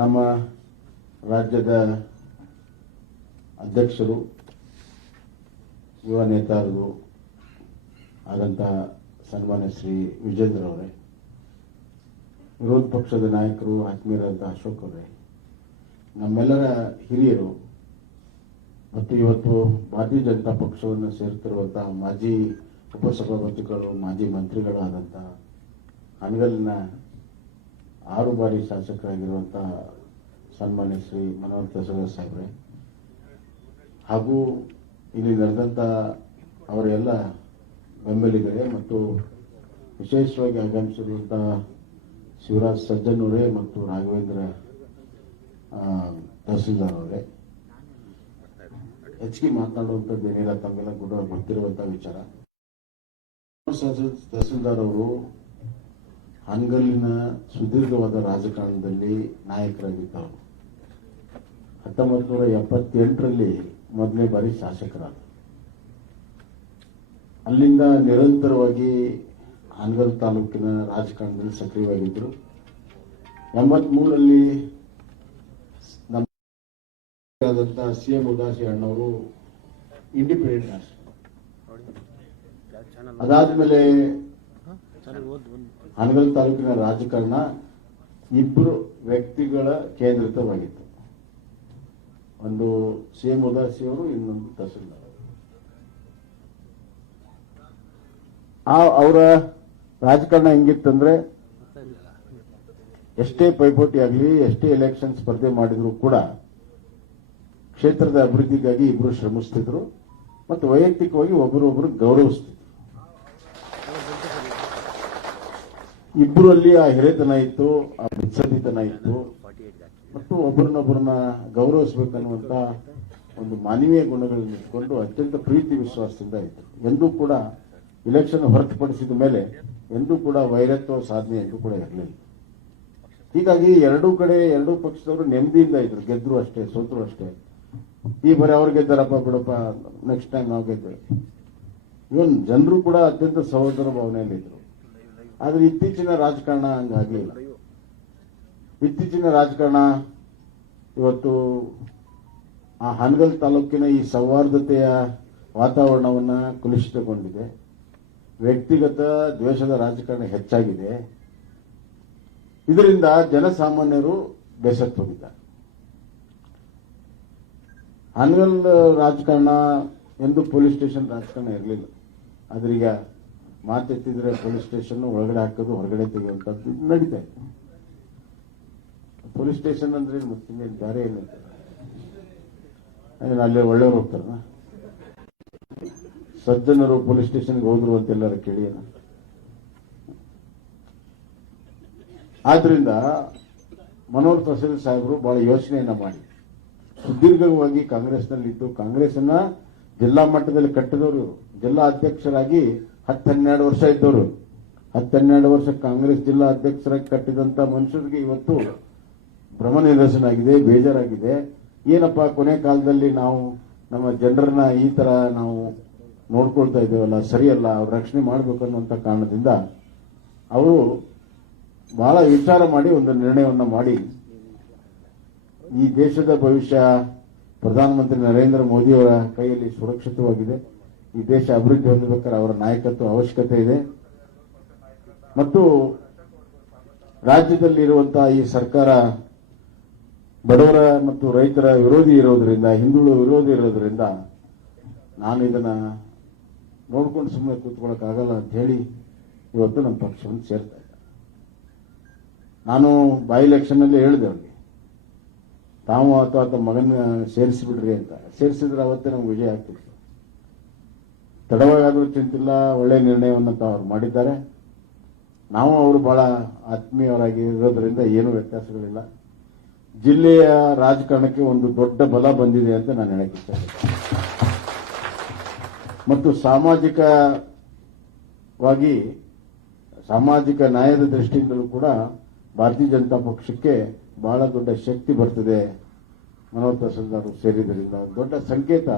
ನಮ್ಮ ರಾಜ್ಯದ ಅಧ್ಯಕ್ಷರು ಯುವ ನೇತಾರರು ಆದಂತಹ ಸನ್ಮಾನ್ಯ ಶ್ರೀ ವಿಜೇಂದ್ರ ಅವರೇ, ವಿರೋಧ ಪಕ್ಷದ ನಾಯಕರು ಆತ್ಮೀಯರಾದಂತಹ ಅಶೋಕ್ ಅವರೇ, ನಮ್ಮೆಲ್ಲರ ಹಿರಿಯರು ಮತ್ತು ಇವತ್ತು ಭಾರತೀಯ ಜನತಾ ಪಕ್ಷವನ್ನು ಸೇರುತ್ತಿರುವಂತಹ ಮಾಜಿ ಉಪಸಭಾಪತಿಗಳು, ಮಾಜಿ ಮಂತ್ರಿಗಳಾದಂತಹ ಹನಗಲಿನ 6 ಬಾರಿ ಶಾಸಕರಾಗಿರುವಂತಹ ಸನ್ಮಾನ್ಯ ಶ್ರೀ ಮನೋಹರ್ ತಸಗರ್ ಸಾಹೇಬ್ರೆ ಹಾಗೂ ಇಲ್ಲಿ ನಡೆದಂಥ ಅವರ ಎಲ್ಲ ಬೆಂಬಲಿಗರೇ ಮತ್ತು ವಿಶೇಷವಾಗಿ ಆಗಮಿಸಿರುವಂತಹ ಶಿವರಾಜ್ ಸಜ್ಜನ್ ಅವರೇ ಮತ್ತು ರಾಘವೇಂದ್ರ ತಹಸೀಲ್ದಾರ್ ಅವರೇ, ಹೆಚ್ಚಿಗೆ ಮಾತನಾಡುವಂಥದ್ದು ಏನಿಲ್ಲ, ತಮಗೆಲ್ಲ ಕೂಡ ಗೊತ್ತಿರುವಂತಹ ವಿಚಾರ. ತಹಸೀಲ್ದಾರ್ ಅವರು ಹನಗಲಿನ ಸುದೀರ್ಘವಾದ ರಾಜಕಾರಣದಲ್ಲಿ ನಾಯಕರಾಗಿದ್ದವರು. 1978ರಲ್ಲಿ ಮೊದಲನೇ ಬಾರಿ ಶಾಸಕರಾದರು. ಅಲ್ಲಿಂದ ನಿರಂತರವಾಗಿ ಹನಗಲ್ ತಾಲೂಕಿನ ರಾಜಕಾರಣದಲ್ಲಿ ಸಕ್ರಿಯವಾಗಿದ್ದರು. 83ರಲ್ಲಿ ನಮ್ಮ ಸಿಎಂ ಉದಾಸಿ ಅಣ್ಣವರು ಇಂಡಿಪೆಂಡೆಂಟ್ ರಾಷ್ಟ್ರ. ಅದಾದ್ಮೇಲೆ ಹನಗಲ್ ತಾಲೂಕಿನ ರಾಜಕಾರಣ 2 ವ್ಯಕ್ತಿಗಳ ಕೇಂದ್ರಿತವಾಗಿತ್ತು. ಒಂದು ಸಿಎಂ ಉದಾಸಿ ಅವರು, ಇನ್ನೊಂದು ತಹಸೀಲ್ದಾರ್. ಅವರ ರಾಜಕಾರಣ ಹೆಂಗಿತ್ತಂದ್ರೆ, ಎಷ್ಟೇ ಪೈಪೋಟಿ ಆಗಲಿ, ಎಷ್ಟೇ ಎಲೆಕ್ಷನ್ ಸ್ಪರ್ಧೆ ಮಾಡಿದ್ರು ಕೂಡ ಕ್ಷೇತ್ರದ ಅಭಿವೃದ್ಧಿಗಾಗಿ ಇಬ್ಬರು ಶ್ರಮಿಸ್ತಿದ್ರು ಮತ್ತು ವೈಯಕ್ತಿಕವಾಗಿ ಒಬ್ಬರೊಬ್ಬರು ಗೌರವಿಸ್ತಿದ್ರು. ಇಬ್ಬರಲ್ಲಿ ಆ ಹಿರೇತನ ಇತ್ತು, ಆ ಬಿಚ್ಚದಿತನ ಇತ್ತು ಮತ್ತು ಒಬ್ಬರನ್ನೊಬ್ಬರನ್ನ ಗೌರವಿಸಬೇಕನ್ನುವಂತ ಒಂದು ಮಾನವೀಯ ಗುಣಗಳನ್ನು ಇಟ್ಕೊಂಡು ಅತ್ಯಂತ ಪ್ರೀತಿ ವಿಶ್ವಾಸದಿಂದ ಇತ್ತು. ಎಂದೂ ಕೂಡ ಇಲೆಕ್ಷನ್ ಹೊರತುಪಡಿಸಿದ ಮೇಲೆ ಎಂದೂ ಕೂಡ ವೈರತ್ವ ಸಾಧನೆ ಎಂದೂ ಕೂಡ ಇರಲಿಲ್ಲ. ಹೀಗಾಗಿ ಎರಡೂ ಕಡೆ ಎರಡೂ ಪಕ್ಷದವರು ನೆಮ್ಮದಿಯಿಂದ ಇದ್ರು. ಗೆದ್ರು ಅಷ್ಟೇ, ಸೋತರು ಅಷ್ಟೇ. ಈ ಬರೀ ಅವ್ರು ಗೆದ್ದಾರಪ್ಪ ಬಿಡಪ್ಪ, ನೆಕ್ಸ್ಟ್ ಟೈಮ್ ನಾವು ಗೆದ್ದೇವೆ. ಇವನ್ ಜನರು ಕೂಡ ಅತ್ಯಂತ ಸಹೋದರ ಭಾವನೆಯಲ್ಲಿದ್ದರು. ಆದ್ರೆ ಇತ್ತೀಚಿನ ರಾಜಕಾರಣ ಹಂಗಾಗಲಿಲ್ಲ. ಇತ್ತೀಚಿನ ರಾಜಕಾರಣ ಇವತ್ತು ಆ ಹನಗಲ್ ತಾಲೂಕಿನ ಈ ಸೌಹಾರ್ದತೆಯ ವಾತಾವರಣವನ್ನ ಕಲುಷಿತಗೊಂಡಿದೆ. ವ್ಯಕ್ತಿಗತ ದ್ವೇಷದ ರಾಜಕಾರಣ ಹೆಚ್ಚಾಗಿದೆ. ಇದರಿಂದ ಜನಸಾಮಾನ್ಯರು ಬೇಸತ್ತು ಹೋಗಿದ್ದಾರೆ. ಹನಗಲ್ ರಾಜಕಾರಣ ಎಂದು ಪೊಲೀಸ್ ಸ್ಟೇಷನ್ ರಾಜಕಾರಣ ಇರಲಿಲ್ಲ. ಆದ್ರೀಗ ಮಾತೆತ್ತಿದ್ರೆ ಪೊಲೀಸ್ ಸ್ಟೇಷನ್ ಒಳಗಡೆ ಹಾಕೋದು, ಹೊರಗಡೆ ತೆಗೆಯುವಂಥದ್ದು ನಡೀತಾ ಇದೆ. ಪೊಲೀಸ್ ಸ್ಟೇಷನ್ ಅಂದ್ರೆ ಮತ್ತೆ ಬೇರೆ ಏನಿದೆ, ಅಲ್ಲೇ ಒಳ್ಳೆಯವರು ಹೋಗ್ತಾರ. ಸಜ್ಜನರು ಪೊಲೀಸ್ ಸ್ಟೇಷನ್ಗೆ ಹೋದ್ರು ಅಂತ ಎಲ್ಲರೂ ಕೇಳಿ. ಆದ್ರಿಂದ ಮನೋಹರ್ ತಹಸೀಲ್ ಸಾಹೇಬರು ಬಹಳ ಯೋಚನೆಯನ್ನ ಮಾಡಿ ಸುದೀರ್ಘವಾಗಿ ಕಾಂಗ್ರೆಸ್ನಲ್ಲಿದ್ದು, ಕಾಂಗ್ರೆಸ್ನ ಜಿಲ್ಲಾ ಮಟ್ಟದಲ್ಲಿ ಕಟ್ಟಿದವರು, ಜಿಲ್ಲಾ ಅಧ್ಯಕ್ಷರಾಗಿ 10-12 ವರ್ಷ ಇದ್ದವರು. 10-12 ವರ್ಷ ಕಾಂಗ್ರೆಸ್ ಜಿಲ್ಲಾ ಅಧ್ಯಕ್ಷರಾಗಿ ಕಟ್ಟಿದಂತ ಮನುಷ್ಯರಿಗೆ ಇವತ್ತು ಭ್ರಮ ನಿರಸನ ಆಗಿದೆ, ಬೇಜಾರಾಗಿದೆ. ಏನಪ್ಪಾ ಕೊನೆ ಕಾಲದಲ್ಲಿ ನಾವು ನಮ್ಮ ಜನರನ್ನ ಈ ತರ ನಾವು ನೋಡ್ಕೊಳ್ತಾ ಇದ್ದೇವಲ್ಲ, ಸರಿಯಲ್ಲ, ಅವ್ರ ರಕ್ಷಣೆ ಮಾಡಬೇಕು ಅನ್ನುವಂತ ಕಾರಣದಿಂದ ಅವರು ಬಹಳ ವಿಚಾರ ಮಾಡಿ ಒಂದು ನಿರ್ಣಯವನ್ನ ಮಾಡಿ, ಈ ದೇಶದ ಭವಿಷ್ಯ ಪ್ರಧಾನಮಂತ್ರಿ ನರೇಂದ್ರ ಮೋದಿಯವರ ಕೈಯಲ್ಲಿ ಸುರಕ್ಷಿತವಾಗಿದೆ. ಈ ದೇಶ ಅಭಿವೃದ್ಧಿ ಹೊಂದಬೇಕಾದ್ರೆ ಅವರ ನಾಯಕತ್ವ ಅವಶ್ಯಕತೆ ಇದೆ ಮತ್ತು ರಾಜ್ಯದಲ್ಲಿರುವಂತಹ ಈ ಸರ್ಕಾರ ಬಡವರ ಮತ್ತು ರೈತರ ವಿರೋಧಿ ಇರೋದ್ರಿಂದ, ಹಿಂದುಳಿದ ವಿರೋಧಿ ಇರೋದ್ರಿಂದ ನಾನು ಇದನ್ನ ನೋಡ್ಕೊಂಡು ಸುಮ್ಮನೆ ಕೂತ್ಕೊಳ್ಳೋಕ್ಕಾಗಲ್ಲ ಅಂತ ಹೇಳಿ ಇವತ್ತು ನಮ್ಮ ಪಕ್ಷವನ್ನು ಸೇರ್ತಾ ಇದ್ದೆ. ನಾನು ಬೈ ಎಲೆಕ್ಷನ್ ಅಲ್ಲಿ ಹೇಳಿದೆ ಅವ್ರಿಗೆ, ತಾವು ಅಥವಾ ತಮ್ಮ ಮಗನ ಸೇರಿಸಿಬಿಡ್ರಿ ಅಂತ. ಸೇರಿಸಿದ್ರೆ ಅವತ್ತೇ ನಮ್ಗೆ ವಿಜಯ ಆಗ್ತಿತ್ತು. ತಡವಾಗಾದ್ರೂ ಚಿಂತಿಲ್ಲ, ಒಳ್ಳೆ ನಿರ್ಣಯವನ್ನು ಅವ್ರು ಮಾಡಿದ್ದಾರೆ. ನಾವು ಅವರು ಬಹಳ ಆತ್ಮೀಯರಾಗಿ ಇರೋದ್ರಿಂದ ಏನೂ ವ್ಯತ್ಯಾಸಗಳಿಲ್ಲ. ಜಿಲ್ಲೆಯ ರಾಜಕಾರಣಕ್ಕೆ ಒಂದು ದೊಡ್ಡ ಬಲ ಬಂದಿದೆ ಅಂತ ನಾನು ಹೇಳಕ್ಕೆ ಇಷ್ಟಪಡ್ತೇನೆ. ಮತ್ತು ಸಾಮಾಜಿಕ ನ್ಯಾಯದ ದೃಷ್ಟಿಯಿಂದಲೂ ಕೂಡ ಭಾರತೀಯ ಜನತಾ ಪಕ್ಷಕ್ಕೆ ಬಹಳ ದೊಡ್ಡ ಶಕ್ತಿ ಬರ್ತದೆ. ಮನೋಹರ್ ತಹಸೀಲ್ದಾರ್ ಸೇರಿದ್ರಿಂದ ದೊಡ್ಡ ಸಂಕೇತ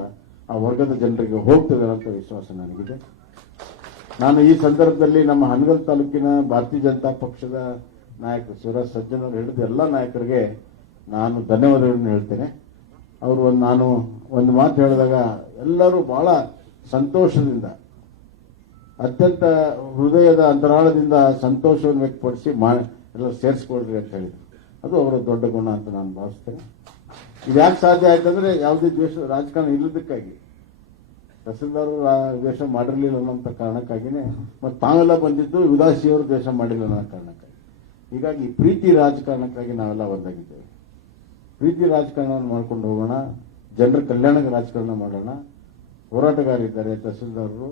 ಆ ವರ್ಗದ ಜನರಿಗೆ ಹೋಗ್ತದೆ ಅಂತ ವಿಶ್ವಾಸ ನನಗಿದೆ. ನಾನು ಈ ಸಂದರ್ಭದಲ್ಲಿ ನಮ್ಮ ಹನಗಲ್ ತಾಲೂಕಿನ ಭಾರತೀಯ ಜನತಾ ಪಕ್ಷದ ನಾಯಕರು ಶಿವರಾಜ್ ಸಜ್ಜನ್ ಅವರು ಹಿಡಿದು ಎಲ್ಲ ನಾಯಕರಿಗೆ ನಾನು ಧನ್ಯವಾದಗಳನ್ನು ಹೇಳ್ತೇನೆ. ಅವರು ನಾನು ಒಂದು ಮಾತು ಹೇಳಿದಾಗ ಎಲ್ಲರೂ ಬಹಳ ಸಂತೋಷದಿಂದ, ಅತ್ಯಂತ ಹೃದಯದ ಅಂತರಾಳದಿಂದ ಸಂತೋಷವನ್ನು ವ್ಯಕ್ತಪಡಿಸಿ ಎಲ್ಲ ಸೇರಿಸ್ಕೊಳ್ರಿ ಅಂತ ಹೇಳಿದ್ರು. ಅದು ಅವರ ದೊಡ್ಡ ಗುಣ ಅಂತ ನಾನು ಭಾವಿಸ್ತೇನೆ. ಇದ್ಯಾಕೆ ಸಾಧ್ಯ ಆಯ್ತಂದ್ರೆ ಯಾವುದೇ ದ್ವೇಷ ರಾಜಕಾರಣ ಇಲ್ಲದಕ್ಕಾಗಿ, ತಹಸೀಲ್ದಾರ್ ದ್ವೇಷ ಮಾಡಿರಲಿಲ್ಲ ಅನ್ನೋಂಥ ಕಾರಣಕ್ಕಾಗಿನೇ, ಮತ್ತು ತಾವೆಲ್ಲ ಬಂದಿದ್ದು ಉದಾಸಿಯವರು ದ್ವೇಷ ಮಾಡಿಲ್ಲ ಅನ್ನೋ ಕಾರಣಕ್ಕಾಗಿ. ಹೀಗಾಗಿ ಪ್ರೀತಿ ರಾಜಕಾರಣಕ್ಕಾಗಿ ನಾವೆಲ್ಲ ಒಂದಾಗಿದ್ದೇವೆ. ಪ್ರೀತಿ ರಾಜಕಾರಣವನ್ನು ಮಾಡ್ಕೊಂಡು ಹೋಗೋಣ, ಜನರ ಕಲ್ಯಾಣಕ್ಕೆ ರಾಜಕಾರಣ ಮಾಡೋಣ. ಹೋರಾಟಗಾರರಿದ್ದಾರೆ ತಹಸೀಲ್ದಾರರು,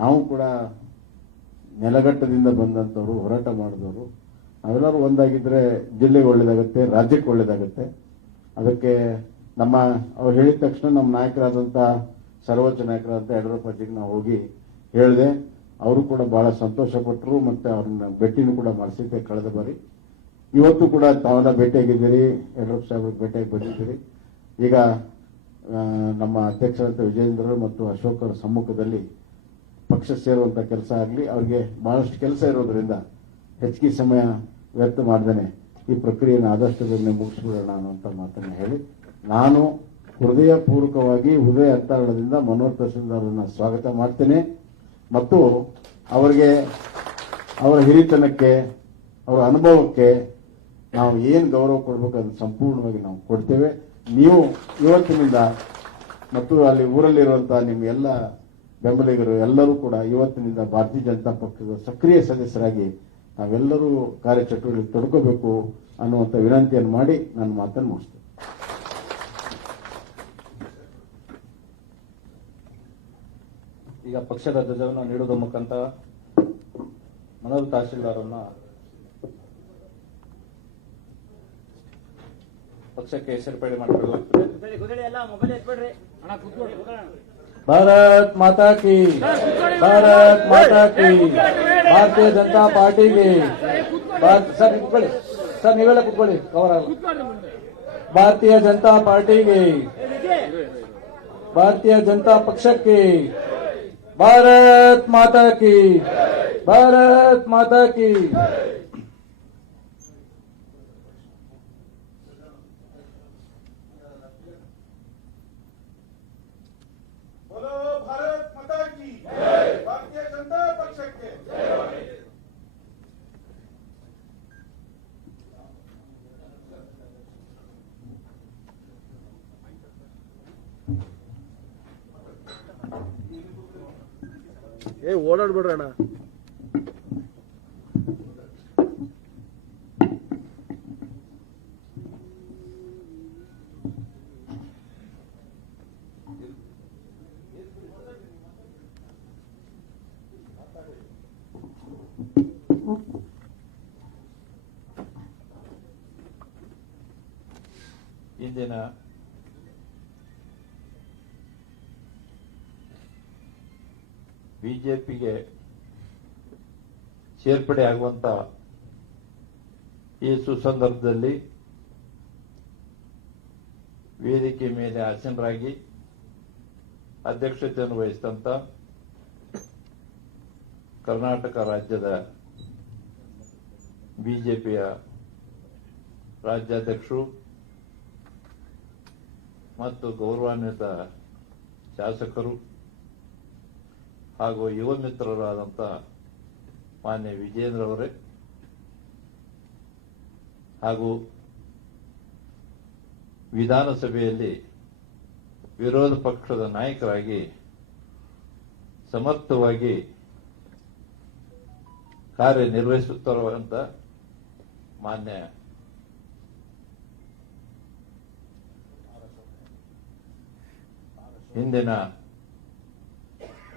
ನಾವು ಕೂಡ ನೆಲಗಟ್ಟದಿಂದ ಬಂದಂಥವ್ರು, ಹೋರಾಟ ಮಾಡಿದವರು. ನಾವೆಲ್ಲರೂ ಒಂದಾಗಿದ್ರೆ ಜಿಲ್ಲೆಗೆ ಒಳ್ಳೇದಾಗುತ್ತೆ, ರಾಜ್ಯಕ್ಕೆ ಒಳ್ಳೇದಾಗುತ್ತೆ. ಅದಕ್ಕೆ ಅವ್ರು ಹೇಳಿದ ತಕ್ಷಣ ನಮ್ಮ ನಾಯಕರಾದಂಥ ಸರ್ವೋಚ್ಚ ನಾಯಕರಾದಂಥ ಯಡಿಯೂರಪ್ಪಾಜಿಗೆ ನಾವು ಹೋಗಿ ಹೇಳಿದೆ. ಅವರು ಕೂಡ ಬಹಳ ಸಂತೋಷಪಟ್ಟರು, ಮತ್ತೆ ಅವ್ರನ್ನ ಭೇಟಿನೂ ಕೂಡ ಮಾಡಿಸಿದ್ದೆ ಕಳೆದ ಬಾರಿ. ಇವತ್ತು ಕೂಡ ತಾವೆಲ್ಲ ಭೇಟಿಯಾಗಿದ್ದೀರಿ, ಯಡಿಯೂರಪ್ಪ ಸಾಹೇಬ್ರಿಗೆ ಭೇಟಿಯಾಗಿ ಬಂದಿದ್ದೀರಿ. ಈಗ ನಮ್ಮ ಅಧ್ಯಕ್ಷರಂತ ವಿಜಯೇಂದ್ರ ಮತ್ತು ಅಶೋಕ್ ಅವರ ಸಮ್ಮುಖದಲ್ಲಿ ಪಕ್ಷ ಸೇರುವಂತ ಕೆಲಸ ಆಗಲಿ, ಅವ್ರಿಗೆ ಬಹಳಷ್ಟು ಕೆಲಸ ಇರೋದ್ರಿಂದ ಹೆಚ್ಚಿಗೆ ಸಮಯ ವ್ಯರ್ಥ ಮಾಡ್ದೇನೆ ಈ ಪ್ರಕ್ರಿಯೆಯನ್ನು ಆದಷ್ಟು ಬೇಗನೆ ಮುಗಿಸ್ಬಿಡೋಣ ಅನ್ನುವಂಥ ಮಾತನ್ನು ಹೇಳಿ, ನಾನು ಹೃದಯಪೂರ್ವಕವಾಗಿ ಹೃದಯ ಅಂತರಾಳದಿಂದ ಮನೋಹರ್ ತಹಸೀಲ್ದಾರರನ್ನ ಸ್ವಾಗತ ಮಾಡ್ತೇನೆ. ಮತ್ತು ಅವರಿಗೆ ಅವರ ಹಿರಿತನಕ್ಕೆ, ಅವರ ಅನುಭವಕ್ಕೆ ನಾವು ಏನು ಗೌರವ ಕೊಡಬೇಕು ಅದನ್ನು ಸಂಪೂರ್ಣವಾಗಿ ನಾವು ಕೊಡ್ತೇವೆ. ನೀವು ಇವತ್ತಿನಿಂದ ಮತ್ತು ಅಲ್ಲಿ ಊರಲ್ಲಿರುವಂತಹ ನಿಮ್ಮ ಎಲ್ಲ ಬೆಂಬಲಿಗರು ಎಲ್ಲರೂ ಕೂಡ ಇವತ್ತಿನಿಂದ ಭಾರತೀಯ ಜನತಾ ಪಕ್ಷದ ಸಕ್ರಿಯ ಸದಸ್ಯರಾಗಿ ನಾವೆಲ್ಲರೂ ಕಾರ್ಯಚಟುವಟಿಕೆ ತೊಡಕೋಬೇಕು ಅನ್ನುವಂಥ ವಿನಂತಿಯನ್ನು ಮಾಡಿ ನನ್ನ ಮಾತನ್ನು ಮುಗಿಸ್ತೇನೆ. ಈಗ ಪಕ್ಷದ ಧ್ವಜವನ್ನು ನೀಡುವುದರ ಮುಖಾಂತರ ಮನೋಹರ್ ತಹಸೀಲ್ದಾರನ್ನ ಪಕ್ಷಕ್ಕೆ ಸೇರ್ಪಡೆ ಮಾಡಿಕೊಳ್ಳಲಾಗುತ್ತದೆ. ಭಾರತ್ ಮಾತಾ ಕಿ, ಭಾರತ್ ಮಾತಾ ಕಿ, ಭಾರತೀಯ ಜನತಾ ಪಾರ್ಟಿಗೆ, ಸರ್ ಕುತ್ಕೊಳ್ಳಿ, ಸರ್ ನೀವೆಲ್ಲ ಕುತ್ಕೊಳ್ಳಿ, ಕವರ್ ಆಗಲ್ಲ. ಭಾರತೀಯ ಜನತಾ ಪಾರ್ಟಿಗೆ, ಭಾರತೀಯ ಜನತಾ ಪಕ್ಷಕ್ಕೆ, ಭಾರತ್ ಮಾತಾ ಕಿ, ಭಾರತ್ ಮಾತಾ ಕಿ. भारत माता की, भारतीय जनता पक्ष के ಓಡಾಡ್ಬಿಡ್ರಿ ಅಣ್ಣ. ಇಂದಿನ ಬಿಜೆಪಿಗೆ ಸೇರ್ಪಡೆ ಆಗುವಂತ ಈ ಸುಸಂದರ್ಭದಲ್ಲಿ ವೇದಿಕೆ ಮೇಲೆ ಆಸೀನರಾಗಿ ಅಧ್ಯಕ್ಷತೆಯನ್ನು ವಹಿಸಿದಂತ ಕರ್ನಾಟಕ ರಾಜ್ಯದ ಬಿಜೆಪಿಯ ರಾಜ್ಯಾಧ್ಯಕ್ಷರು ಮತ್ತು ಗೌರವಾನ್ವಿತ ಶಾಸಕರು ಹಾಗೂ ಯುವ ಮಿತ್ರರಾದಂಥ ಮಾನ್ಯ ವಿಜೇಂದ್ರ ಅವರೇ ಹಾಗೂ ವಿಧಾನಸಭೆಯಲ್ಲಿ ವಿರೋಧ ಪಕ್ಷದ ನಾಯಕರಾಗಿ ಸಮರ್ಥವಾಗಿ ಕಾರ್ಯನಿರ್ವಹಿಸುತ್ತಿರುವಂತ ಮಾನ್ಯ ಹಿಂದಿನ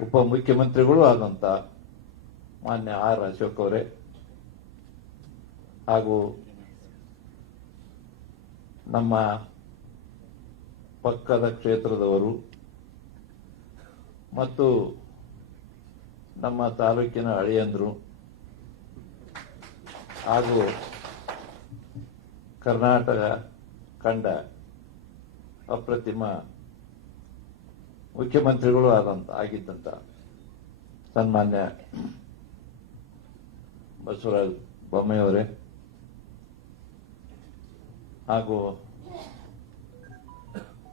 ಉಪಮುಖ್ಯಮಂತ್ರಿಗಳು ಆದಂತ ಮಾನ್ಯ ಆರ್ ಅಶೋಕ್ ಅವರೇ ಹಾಗೂ ನಮ್ಮ ಪಕ್ಕದ ಕ್ಷೇತ್ರದವರು ಮತ್ತು ನಮ್ಮ ತಾಲೂಕಿನ ಅಳಿಯಂದ್ರು ಹಾಗೂ ಕರ್ನಾಟಕ ಕಂಡ ಅಪ್ರತಿಮ ಮುಖ್ಯಮಂತ್ರಿಗಳು ಆಗಿದ್ದಂತ ಸನ್ಮಾನ್ಯ ಬಸವರಾಜ ಬೊಮ್ಮಾಯಿಯವರೇ ಹಾಗೂ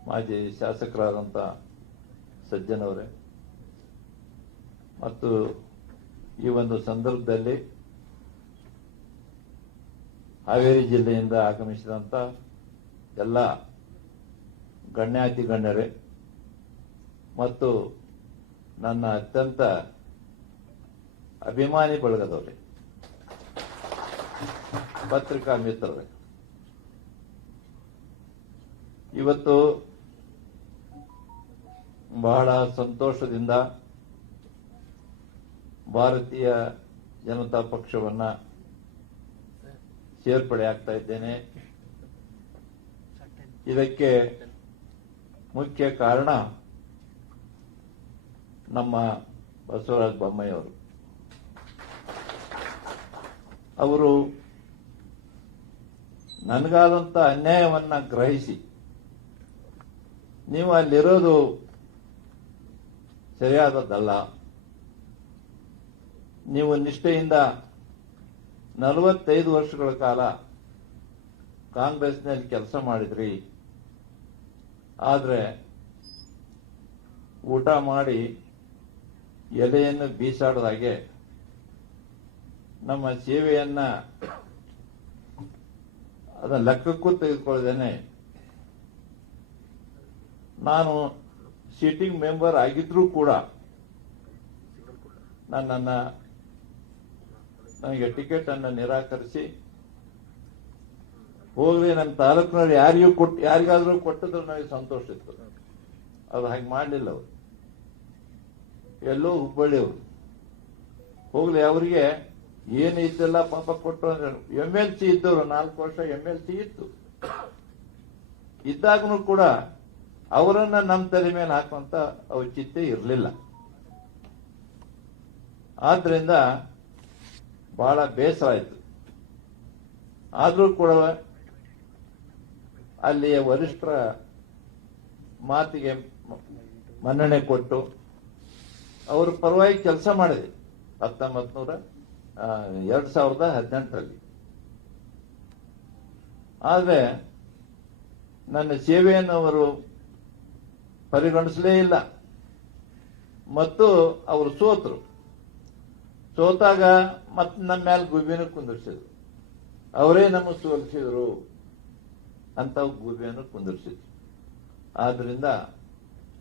ಮಾಜಿ ಶಾಸಕರಾದಂಥ ಸಜ್ಜನವರೇ ಮತ್ತು ಈ ಒಂದು ಸಂದರ್ಭದಲ್ಲಿ ಹಾವೇರಿ ಜಿಲ್ಲೆಯಿಂದ ಆಗಮಿಸಿದಂಥ ಎಲ್ಲ ಗಣ್ಯಾತಿ ಗಣ್ಯರೇ ಮತ್ತು ನನ್ನ ಅತ್ಯಂತ ಅಭಿಮಾನಿ ಬಳಗದವರೇ, ಪತ್ರಿಕಾ ಮಿತ್ರರೇ, ಇವತ್ತು ಬಹಳ ಸಂತೋಷದಿಂದ ಭಾರತೀಯ ಜನತಾ ಪಕ್ಷವನ್ನ ಸೇರ್ಪಡೆ ಆಗ್ತಾ ಇದ್ದೇನೆ. ಇದಕ್ಕೆ ಮುಖ್ಯ ಕಾರಣ ನಮ್ಮ ಬಸವರಾಜ ಬೊಮ್ಮಾಯಿ ಅವರು ನನಗಾದಂತ ಅನ್ಯಾಯವನ್ನ ಗ್ರಹಿಸಿ ನೀವು ಅಲ್ಲಿರೋದು ಸರಿಯಾದದ್ದಲ್ಲ, ನೀವು ನಿಷ್ಠೆಯಿಂದ 45 ವರ್ಷಗಳ ಕಾಲ ಕಾಂಗ್ರೆಸ್ನಲ್ಲಿ ಕೆಲಸ ಮಾಡಿದ್ರಿ, ಆದ್ರೆ ಊಟ ಮಾಡಿ ಎಲೆಯನ್ನು ಬೀಸಾಡದ ಹಾಗೆ ನಮ್ಮ ಸೇವೆಯನ್ನ ಅದನ್ನ ಲೆಕ್ಕಕ್ಕೂ ತೆಗೆದುಕೊಳ್ಳದೇನೆ ನಾನು ಸಿಟ್ಟಿಂಗ್ ಮೆಂಬರ್ ಆಗಿದ್ರೂ ಕೂಡ ನನಗೆ ಟಿಕೆಟ್ ಅನ್ನು ನಿರಾಕರಿಸಿ ಹೋಗ್ಲಿ ನನ್ನ ತಾಲೂಕಿನಲ್ಲಿ ಯಾರಿಗಾದ್ರೂ ಕೊಟ್ಟಿದ್ರು ನನಗೆ ಸಂತೋಷ ಇತ್ತು. ಅದು ಹಾಗೆ ಮಾಡಲಿಲ್ಲ. ಅವರು ಎಲ್ಲೋ ಹುಬ್ಬಳ್ಳಿಯವರು ಹೋಗ್ಲಿ, ಅವರಿಗೆ ಏನು ಇದ್ದೆಲ್ಲ ಪಾಪ ಕೊಟ್ಟು MLC ಇದ್ದವರು 4 ವರ್ಷ MLC ಇತ್ತು. ಇದ್ದಾಗನೂ ಕೂಡ ಅವರನ್ನ ನಮ್ಮ ತಲೆ ಮೇಲೆ ಹಾಕುವಂತ ಔಚಿತ್ಯ ಇರಲಿಲ್ಲ. ಆದ್ರಿಂದ ಬಹಳ ಬೇಸರ ಆಯಿತು. ಆದ್ರೂ ಕೂಡ ಅಲ್ಲಿಯ ವರಿಷ್ಠರ ಮಾತಿಗೆ ಮನ್ನಣೆ ಕೊಟ್ಟು ಅವರ ಪರವಾಗಿ ಕೆಲಸ ಮಾಡಿದೆ 2018ರಲ್ಲಿ. ಆದರೆ ನನ್ನ ಸೇವೆಯನ್ನು ಅವರು ಪರಿಗಣಿಸಲೇ ಇಲ್ಲ ಮತ್ತು ಅವರು ಸೋತಾಗ ಮತ್ತೆ ನಮ್ಮ ಮೇಲೆ ಗುಬ್ಬಿನ ಕುಂದಿರ್ಸಿದ್ರು. ಅವರೇ ನಮ್ಮ ಸೋಲಿಸಿದ್ರು ಅಂತ ಗುಬ್ಬಿಯನ್ನು ಕುಂದಿರ್ಸಿದ್ರು. ಆದ್ರಿಂದ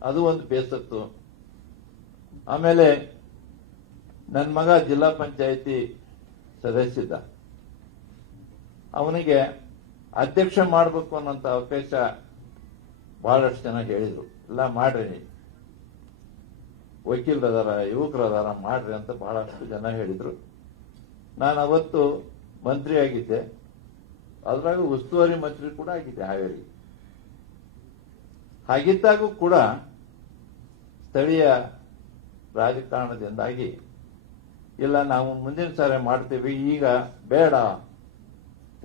ಅದು ಒಂದು ಬೇಸತ್ತು. ಆಮೇಲೆ ನನ್ನ ಮಗ ಜಿಲ್ಲಾ ಪಂಚಾಯಿತಿ ಸದಸ್ಯ, ಅವನಿಗೆ ಅಧ್ಯಕ್ಷ ಮಾಡಬೇಕು ಅನ್ನೋಂಥ ಅವಕಾಶ ಬಹಳಷ್ಟು ಜನ ಹೇಳಿದ್ರು. ಇಲ್ಲ ಮಾಡ್ರಿ, ವಕೀಲರದಾರ, ಯುವಕರದಾರ, ಮಾಡ್ರಿ ಅಂತ ಬಹಳಷ್ಟು ಜನ ಹೇಳಿದ್ರು. ನಾನು ಅವತ್ತು ಮಂತ್ರಿ ಆಗಿದ್ದೆ, ಅದ್ರಾಗ ಉಸ್ತುವಾರಿ ಮಂತ್ರಿ ಕೂಡ ಆಗಿದ್ದೆ ಹಾವೇರಿ. ಹಾಗಿದ್ದಾಗೂ ಕೂಡ ಸ್ಥಳೀಯ ರಾಜಕಾರಣದಿಂದಾಗಿ ಇಲ್ಲ ನಾವು ಮುಂದಿನ ಸಾರಿ ಮಾಡ್ತೀವಿ, ಈಗ ಬೇಡ,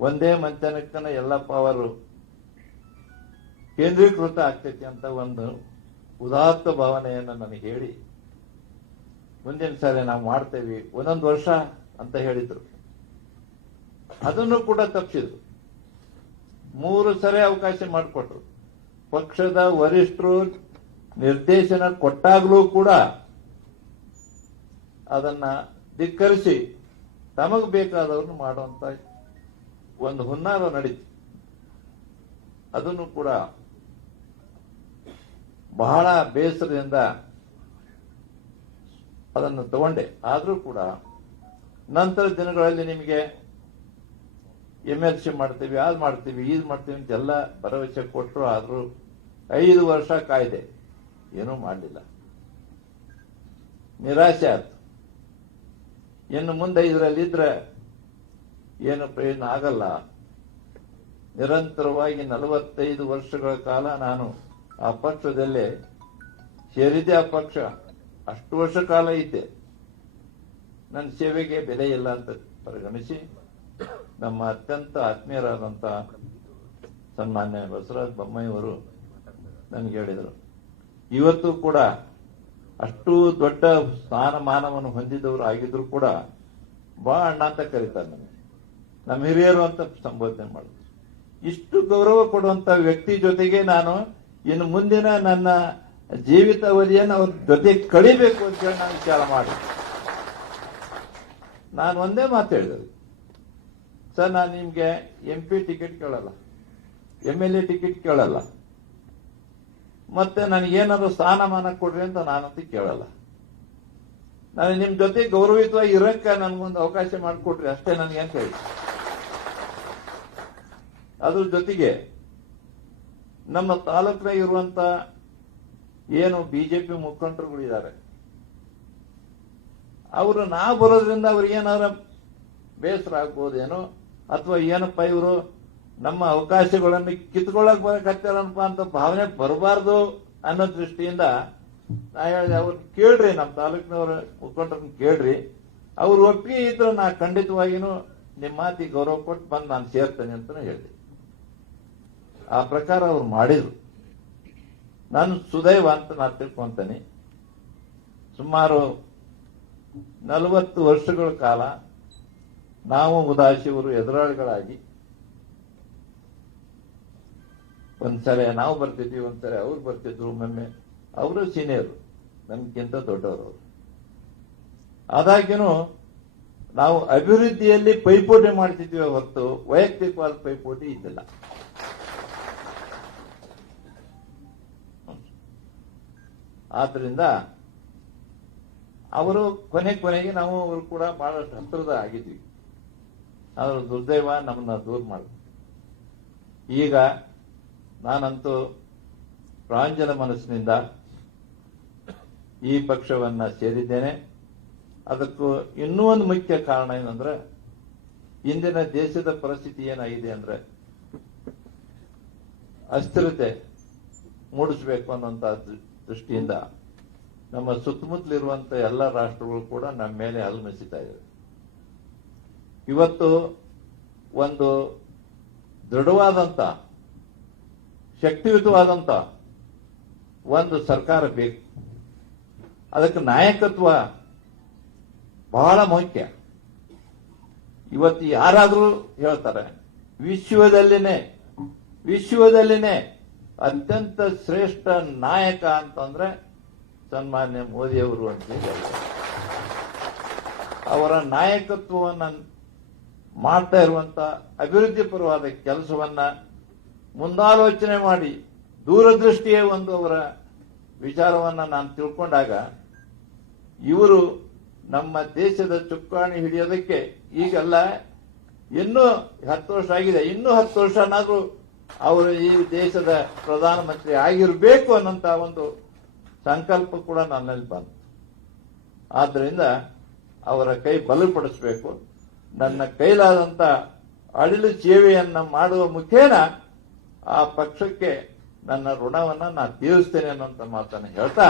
ಒಂದೇ ಮಂಚನಕ್ಕನ ಎಲ್ಲ ಪವರು ಕೇಂದ್ರೀಕೃತ ಆಗ್ತೈತಿ ಅಂತ ಒಂದು ಉದಾತ್ತ ಭಾವನೆಯನ್ನು ನನಗೆ ಹೇಳಿ ಮುಂದಿನ ಸಾರಿ ನಾವು ಮಾಡ್ತೇವೆ, 1 ವರ್ಷ ಅಂತ ಹೇಳಿದ್ರು. ಅದನ್ನು ಕೂಡ ತಪ್ಪಿಸಿದ್ರು. 3 ಸರಿ ಅವಕಾಶ ಮಾಡಿಕೊಟ್ರು. ಪಕ್ಷದ ವರಿಷ್ಠರು ನಿರ್ದೇಶನ ಕೊಟ್ಟಾಗಲೂ ಕೂಡ ಅದನ್ನ ಧಿಕ್ಕರಿಸಿ ತಮಗ್ ಬೇಕಾದವ್ರನ್ನು ಮಾಡುವಂತ ಒಂದು ಹುನ್ನಾರ ನಡೀತು. ಅದನ್ನು ಕೂಡ ಬಹಳ ಬೇಸರದಿಂದ ಅದನ್ನು ತಗೊಂಡೆ. ಆದ್ರೂ ಕೂಡ ನಂತರ ದಿನಗಳಲ್ಲಿ ನಿಮಗೆ MLC ಮಾಡ್ತೀವಿ, ಅದು ಮಾಡ್ತೀವಿ, ಇದು ಮಾಡ್ತೀವಿ ಅಂತೆಲ್ಲ ಭರವಸೆ ಕೊಟ್ಟರು. ಆದ್ರೂ 5 ವರ್ಷ ಕಾಯ್ದೆ, ಏನೂ ಮಾಡಲಿಲ್ಲ. ನಿರಾಶೆ ಆಯ್ತು. ಇನ್ನು ಮುಂದೆ ಇದರಲ್ಲಿದ್ರೆ ಏನು ಪ್ರಯೋಜನ ಆಗಲ್ಲ. ನಿರಂತರವಾಗಿ 45 ವರ್ಷಗಳ ಕಾಲ ನಾನು ಆ ಪಕ್ಷದಲ್ಲೇ ಸೇರಿದ್ದೆ. ಆ ಪಕ್ಷ ಅಷ್ಟು ವರ್ಷ ಕಾಲ ಇದ್ದೆ. ನನ್ನ ಸೇವೆಗೆ ಬೆಲೆ ಇಲ್ಲ ಅಂತ ಪರಿಗಣಿಸಿ ನಮ್ಮ ಅತ್ಯಂತ ಆತ್ಮೀಯರಾದಂಥ ಸನ್ಮಾನ್ಯ ಬಸವರಾಜ ಬೊಮ್ಮಾಯಿ ಅವರು ನನಗೆ ಹೇಳಿದರು, ಇವತ್ತು ಕೂಡ ಅಷ್ಟು ದೊಡ್ಡ ಸ್ಥಾನಮಾನವನ್ನು ಹೊಂದಿದವರು ಆಗಿದ್ರು ಕೂಡ ಬಾ ಅಣ್ಣ ಅಂತ ಕರೀತಾರೆ. ನನಗೆ ನಮ್ಮ ಹಿರಿಯರು ಅಂತ ಸಂಬೋಧನೆ ಮಾಡಿದ್ರು. ಇಷ್ಟು ಗೌರವ ಕೊಡುವಂತ ವ್ಯಕ್ತಿ ಜೊತೆಗೆ ನಾನು ಇನ್ನು ಮುಂದಿನ ನನ್ನ ಜೀವಿತಾವಧಿಯನ್ನು ಅವ್ರ ಜೊತೆ ಕಳಿಬೇಕು ಅಂತ ಹೇಳಿ ನಾನು ವಿಚಾರ ಮಾಡಿ ನಾನು ಒಂದೇ ಮಾತು ಹೇಳಿದೆ, ಸರ್ ನಾನು ನಿಮ್ಗೆ MP ಟಿಕೆಟ್ ಕೇಳಲ್ಲ, MLA ಟಿಕೆಟ್ ಕೇಳಲ್ಲ, ಮತ್ತೆ ನನಗೇನಾದ್ರು ಸ್ಥಾನಮಾನ ಕೊಡ್ರಿ ಅಂತ ನಾನಂತೂ ಕೇಳಲ್ಲ. ನಾನು ನಿಮ್ ಜೊತೆ ಗೌರವಿತವಾಗಿ ಇರಕ್ಕ ನನ್ಗೊಂದು ಅವಕಾಶ ಮಾಡಿಕೊಡ್ರಿ ಅಷ್ಟೇ ನನಗೆ ಅಂತ ಹೇಳಿ. ಅದ್ರ ಜೊತೆಗೆ ನಮ್ಮ ತಾಲೂಕಿನಾಗ ಇರುವಂತ ಏನು ಬಿಜೆಪಿ ಮುಖಂಡರುಗಳಿದ್ದಾರೆ, ಅವರು ನಾವು ಬರೋದ್ರಿಂದ ಅವ್ರಿಗೆ ಏನಾರ ಬೇಸರ ಆಗ್ಬೋದೇನೋ, ಅಥವಾ ಏನಪ್ಪ ಇವರು ನಮ್ಮ ಅವಕಾಶಗಳನ್ನು ಕಿತ್ಕೊಳ್ಳಕ್ ಬರಕತ್ತಾರಪ್ಪ ಅಂತ ಭಾವನೆ ಬರಬಾರ್ದು ಅನ್ನೋ ದೃಷ್ಟಿಯಿಂದ ನಾ ಹೇಳಿದೆ, ಅವ್ರನ್ನ ಕೇಳ್ರಿ, ನಮ್ಮ ತಾಲೂಕಿನವ್ರ ಮುಖಂಡರನ್ನ ಕೇಳ್ರಿ, ಅವ್ರು ಒಪ್ಪಿಗೆ ಇದ್ರು ನಾ ಖಂಡಿತವಾಗಿನೂ ನಿಮ್ಮ ಮಾತಿಗೆ ಗೌರವ ಕೊಟ್ಟು ಬಂದು ನಾನು ಸೇರ್ತೇನೆ ಅಂತ ಹೇಳಿದೆ. ಆ ಪ್ರಕಾರ ಅವ್ರು ಮಾಡಿದ್ರು. ನಾನು ಸುದೈವ ಅಂತ ನಾನು ತಿಳ್ಕೊಂತೇನೆ. ಸುಮಾರು 40 ವರ್ಷಗಳ ಕಾಲ ನಾವು ಉದಾಸಿಯವರು ಎದುರಾಳಿಗಳಾಗಿ ಒಂದ್ಸರಿ ನಾವು ಬರ್ತಿದ್ವಿ, ಒಂದ್ಸರಿ ಅವ್ರು ಬರ್ತಿದ್ರು, ಒಮ್ಮೊಮ್ಮೆ ಅವರು ಸೀನಿಯರು, ನನ್ಗಿಂತ ದೊಡ್ಡವರು ಅವರು. ಆದಾಗ್ಯೂ ನಾವು ಅಭಿವೃದ್ಧಿಯಲ್ಲಿ ಪೈಪೋಟಿ ಮಾಡ್ತಿದ್ವಿ ಹೊರತು ವೈಯಕ್ತಿಕವಾದ ಪೈಪೋಟಿ ಇದ್ದಿಲ್ಲ. ಆದ್ರಿಂದ ಅವರು ಕೊನೆಗೆ ನಾವು ಅವರು ಕೂಡ ಬಹಳಷ್ಟು ಹತ್ತಿರದ ಆಗಿದ್ವಿ. ಆದ್ರೆ ದುರ್ದೈವ ನಮ್ಮನ್ನ ದೂರ ಮಾಡಿದ್ರು. ಈಗ ನಾನಂತೂ ಪ್ರಾಂಜಲ ಮನಸ್ಸಿನಿಂದ ಈ ಪಕ್ಷವನ್ನ ಸೇರಿದ್ದೇನೆ. ಅದಕ್ಕೂ ಇನ್ನೂ ಒಂದು ಮುಖ್ಯ ಕಾರಣ ಏನಂದ್ರೆ, ಇಂದಿನ ದೇಶದ ಪರಿಸ್ಥಿತಿ ಏನಾಗಿದೆ ಅಂದ್ರೆ ಅಸ್ಥಿರತೆ ಮೂಡಿಸಬೇಕು ಅನ್ನುವಂತ ದೃಷ್ಟಿಯಿಂದ ನಮ್ಮ ಸುತ್ತಮುತ್ತಲಿರುವಂತ ಎಲ್ಲ ರಾಷ್ಟ್ರಗಳು ಕೂಡ ನಮ್ಮ ಮೇಲೆ ಹಲ್ಮೆಸಿತಾ ಇವೆ. ಇವತ್ತು ಒಂದು ದೃಢವಾದಂತ ಶಕ್ತಿಯುತವಾದಂತ ಒಂದು ಸರ್ಕಾರ ಬೇಕು. ಅದಕ್ಕೆ ನಾಯಕತ್ವ ಬಹಳ ಮುಖ್ಯ. ಇವತ್ತು ಯಾರಾದರೂ ಹೇಳ್ತಾರೆ ವಿಶ್ವದಲ್ಲಿನೇ ಅತ್ಯಂತ ಶ್ರೇಷ್ಠ ನಾಯಕ ಅಂತಂದ್ರೆ ಸನ್ಮಾನ್ಯ ಮೋದಿಯವರು ಅಂತ ಹೇಳ್ತಾರೆ. ಅವರ ನಾಯಕತ್ವವನ್ನು ಮಾಡ್ತಾ ಇರುವಂತ ಅಭಿವೃದ್ಧಿ ಪರವಾದ ಕೆಲಸವನ್ನ ಮುಂದಾಲೋಚನೆ ಮಾಡಿ ದೂರದೃಷ್ಟಿಯೇ ಒಂದು ಅವರ ವಿಚಾರವನ್ನ ನಾನು ತಿಳ್ಕೊಂಡಾಗ ಇವರು ನಮ್ಮ ದೇಶದ ಚುಕ್ಕಾಣಿ ಹಿಡಿಯೋದಕ್ಕೆ ಈಗೆಲ್ಲ ಇನ್ನೂ 10 ವರ್ಷ ಆಗಿದೆ, ಇನ್ನೂ 10 ವರ್ಷನಾದ್ರೂ ಅವರು ಈ ದೇಶದ ಪ್ರಧಾನಮಂತ್ರಿ ಆಗಿರಬೇಕು ಅನ್ನೋಂತ ಒಂದು ಸಂಕಲ್ಪ ಕೂಡ ನನ್ನಲ್ಲಿ ಬಂತು. ಆದ್ದರಿಂದ ಅವರ ಕೈ ಬಲಪಡಿಸಬೇಕು. ನನ್ನ ಕೈಲಾದಂತ ಅಳಿಲು ಸೇವೆಯನ್ನ ಮಾಡುವ ಮುಖೇನ ಆ ಪಕ್ಷಕ್ಕೆ ನನ್ನ ಋಣವನ್ನ ನಾನು ತೀರಿಸ್ತೇನೆ ಅನ್ನುವಂತ ಮಾತನ್ನು ಹೇಳ್ತಾ,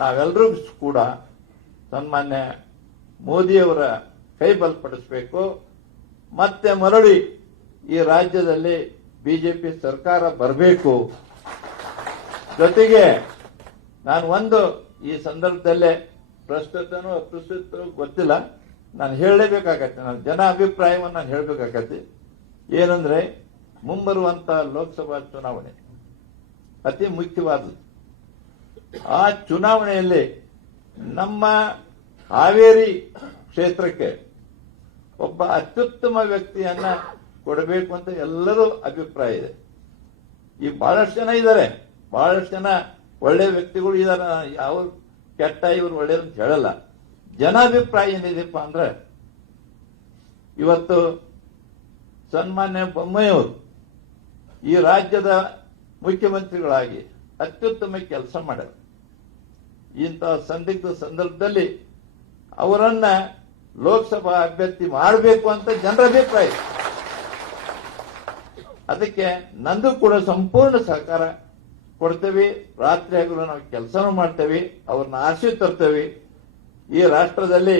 ನಾವೆಲ್ಲರೂ ಕೂಡ ಸನ್ಮಾನ್ಯ ಮೋದಿಯವರ ಕೈ ಬಲಪಡಿಸಬೇಕು. ಮತ್ತೆ ಮರಳಿ ಈ ರಾಜ್ಯದಲ್ಲಿ ಬಿಜೆಪಿ ಸರ್ಕಾರ ಬರಬೇಕು. ಜೊತೆಗೆ ನಾನು ಒಂದು ಈ ಸಂದರ್ಭದಲ್ಲೇ ಪ್ರಸ್ತುತನೂ ಅಪ್ರಸ್ತುತ ಗೊತ್ತಿಲ್ಲ, ನಾನು ಹೇಳಲೇಬೇಕಾಗತ್ತೆ, ನಾನು ಜನ ಅಭಿಪ್ರಾಯವನ್ನು ನಾನು ಹೇಳಬೇಕಾಗತ್ತೆ. ಏನಂದ್ರೆ ಮುಂಬರುವಂತ ಲೋಕಸಭಾ ಚುನಾವಣೆ ಅತಿ ಮುಖ್ಯವಾದದ್ದು. ಆ ಚುನಾವಣೆಯಲ್ಲಿ ನಮ್ಮ ಹಾವೇರಿ ಕ್ಷೇತ್ರಕ್ಕೆ ಒಬ್ಬ ಅತ್ಯುತ್ತಮ ವ್ಯಕ್ತಿಯನ್ನ ಕೊಡಬೇಕು ಅಂತ ಎಲ್ಲರೂ ಅಭಿಪ್ರಾಯ ಇದೆ. ಈ ಬಹಳಷ್ಟು ಜನ ಇದ್ದಾರೆ, ಬಹಳಷ್ಟು ಜನ ಒಳ್ಳೆ ವ್ಯಕ್ತಿಗಳು ಇದಾರೆ. ಯಾವ ಕೆಟ್ಟ ಇವರು ಒಳ್ಳೆಯದು ಅಂತ ಹೇಳಲ್ಲ. ಜನಾಭಿಪ್ರಾಯ ಏನಿದೆಪ್ಪ ಅಂದ್ರೆ, ಇವತ್ತು ಸನ್ಮಾನ್ಯ ಬೊಮ್ಮಾಯಿಯವರು ಈ ರಾಜ್ಯದ ಮುಖ್ಯಮಂತ್ರಿಗಳಾಗಿ ಅತ್ಯುತ್ತಮ ಕೆಲಸ ಮಾಡ್ಯಾರ. ಇಂತಹ ಸಂದಿಗ್ಧ ಸಂದರ್ಭದಲ್ಲಿ ಅವರನ್ನ ಲೋಕಸಭಾ ಅಭ್ಯರ್ಥಿ ಮಾಡಬೇಕು ಅಂತ ಜನರ ಅಭಿಪ್ರಾಯ. ಅದಕ್ಕೆ ನಂದು ಕೂಡ ಸಂಪೂರ್ಣ ಸಹಕಾರ ಕೊಡ್ತೇವೆ. ರಾತ್ರಿ ಹಗಲು ನಾವು ಕೆಲಸನೂ ಮಾಡ್ತೇವೆ, ಅವ್ರನ್ನ ಆಶೆ ತರ್ತೇವೆ. ಈ ರಾಷ್ಟ್ರದಲ್ಲಿ